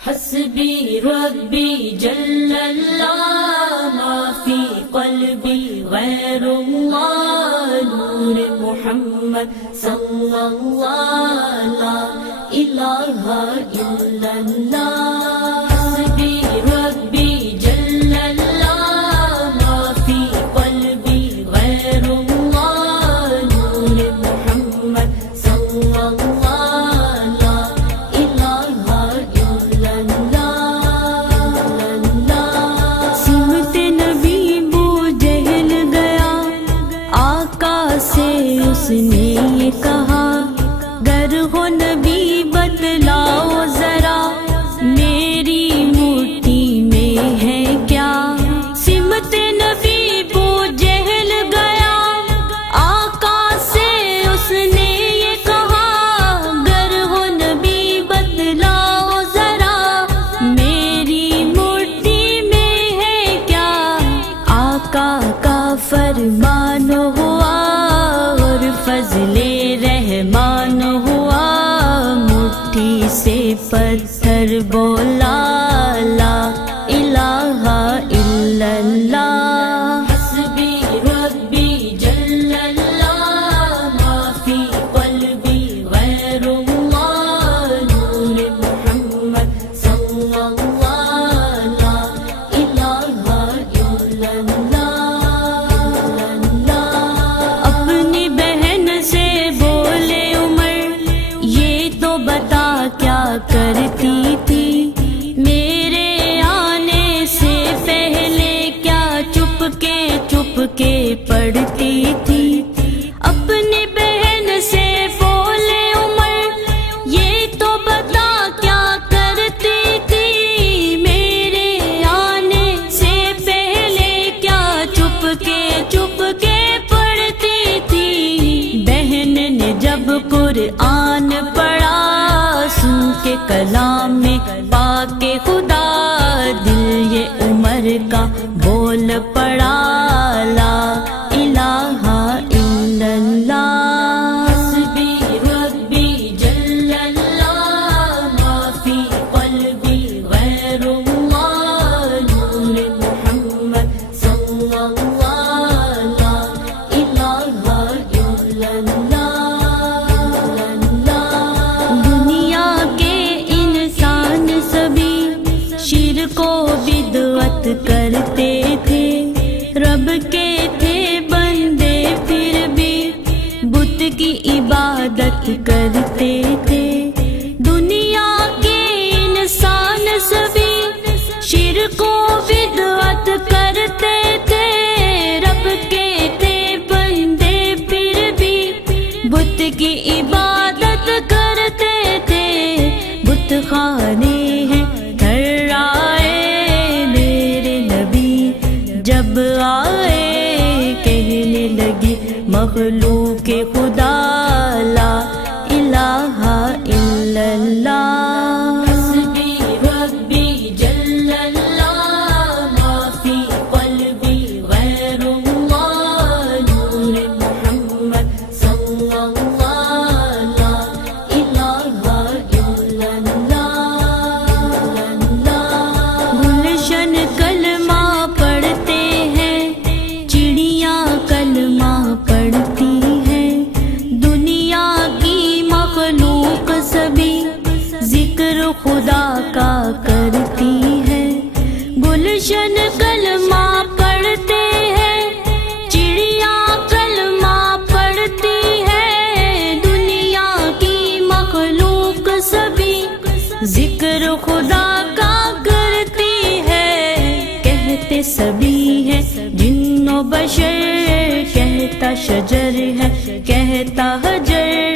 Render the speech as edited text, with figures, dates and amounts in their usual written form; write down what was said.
حسبی ربی جل اللہ مافی قلبی غیر اللہ نور محمد صلی اللہ لا الہ الا اللہ حسبی ربی جل اللہ مافی قلبی غیر اللہ نور محمد صلی اللہ لا الہ الا اللہ سمت نبی بو جہل گیا آقا سے اس نے یہ کہا گر ہو نبی بتلاؤ ذرا میری مٹھی میں ہے کیا سمت نبی بو جہل گیا آقا سے اس نے یہ کہا گر ہو نبی بتلاؤ ذرا میری مٹھی میں ہے کیا آقا کا فرمان ہوا اور فضل رحمان ہوا مٹھی سے پتھر بولا لا الہ الا اللہ حسبی ربی جل اللہ مافی قلبی غیر اللہ نور محمد صلی اللہ لا الہ الا اللہ اپنی بہن سے بولے عمر یہ تو بتا کیا کرتی تھی میرے آنے سے پہلے کیا چپ کے پڑھتی تھی اپنی بہن سے بولے عمر یہ تو بتا کیا کرتی تھی میرے آنے سے پہلے کیا چپ کے پڑھتی تھی بہن نے جب قرآن پڑھا سن کے کلام میں پاک خدا دل یہ عمر کا بول پڑا لا الہ الا اللہ حسبی ربی جل اللہ مافی قلبی غیر اللہ نور محمد صلی اللہ لا الہ الا اللہ دنیا کے انسان سبھی شرک و بدعت کرتے تھے رب کے تھے بندے پھر بھی بت کی عبادت کرتے تھے دنیا کے انسان سبھی شرک و بدعت کرتے تھے رب کے تھے بندے پھر بھی بت کی عبادت کرتے تھے بت خانے ہیں تھرائے میرے نبی جب آئے کہنے لگی مخلوق خدا لا الہ الا اللہ حسبی ربی جل اللہ مافی قلبی غیر اللہ نور محمد صلی اللہ لا الہ الا اللہ گلشن کلمہ پڑھتے ہیں چڑیاں کلمہ پڑھتی ہیں دنیا کی مخلوق سبھی ذکر خدا کا کرتی ہے گلشن کلمہ پڑھتے ہیں چڑیاں کلمہ پڑھتی ہے دنیا کی مخلوق سبھی ذکر خدا کا کرتی ہے کہتے سبھی ہے جن و بشر کہتا شجر ہے کہتا حجر